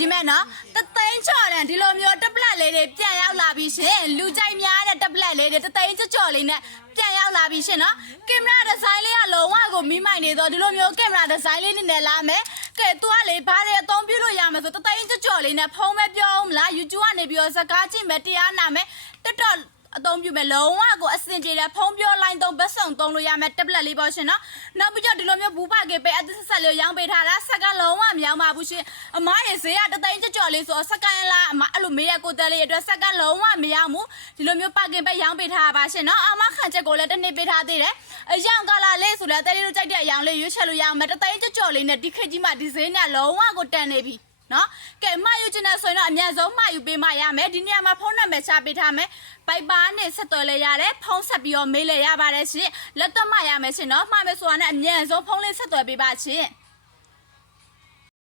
ဒီမဲ့နော်တသိန်းချော်တယ်ဒီလိုမျိုးတက်ပလက်လေးတွေပြန်ရောက်လာပြီရှင်လူကြိုက်များတဲ့တက်ပလက်လေးတွေတသိန်းချော်လေးနဲ့ပြန်ရောက်လာပြီရှင်နော်ကင်မရာဒီဇိုင်းလေးကလုံးဝကိုမိမိုင်နေတော့ဒီလိုမျိုးကင်မရာဒီဇိုင်းလေးနဲ့လာမယ်ကဲ तू ကလေဘာတွေအသုံးပြုလို့ရမယ်ဆိုတသိန်းချော်လေးနဲ့ဖုံးမဲ့ပြောမလား YouTube ကနေပြီးတော့စကားကြည့်မယ်တရားနာမယ်တက်တော့အသုံးပြုမယ်လုံးဝကိုအစင်ကြေတဲ့ဖုံးပြောလိုင်းသုံးဘက်ဆောင်သုံးလို့ရမယ်တက်ပလက်လေးပေါ့ရှင်နော်နောက်ပြီးတော့ဒီလိုမျိုးဘူးပါကေပဲအသစ်ဆက်လေးရောင်းပေးထားတာစက်ကလုံးဝမရောင်းပါဘူးရှင်အမားရေဈေးကတသိန်းချော်လေးဆိုစက္ကန်လားအမအဲ့လိုမေးရကိုတက်လေးအတွက်စက်ကလုံးဝမရောင်းဘူးဒီလိုမျိုးပါကင်ပဲရောင်းပေးထားပါရှင်နော်အမခံချက်ကိုလည်းတစ်နှစ်ပေးထားသေးတယ်အရောင်ကလာလေးဆိုလည်းတဲလေးတို့ကြိုက်တဲ့အရောင်လေးရွေးချယ်လို့ရအောင်မယ်တသိန်းချော်လေးနဲ့ဒီခေတ်ကြီးမှာဒီဈေးနဲ့လုံးဝကိုတန်နေပြီနော်ကဲမှာယူချင်တဲ့ဆိုရင်တော့အများဆုံးမှာယူပေးမှရမယ်ဒီနေရာမှာဖုန်းနံပါတ်ချပေးထားမယ်ဘိုက်ပါနဲ့ဆက်သွယ်လဲရတယ်ဖုန်းဆက်ပြီးတော့မေးလဲရပါတယ်ရှင်လက်တော့မှရမယ်ရှင်နော်မှာမယ်ဆိုတာနဲ့အများဆုံးဖုန်းလေးဆက်သွယ်ပေးပါရှင်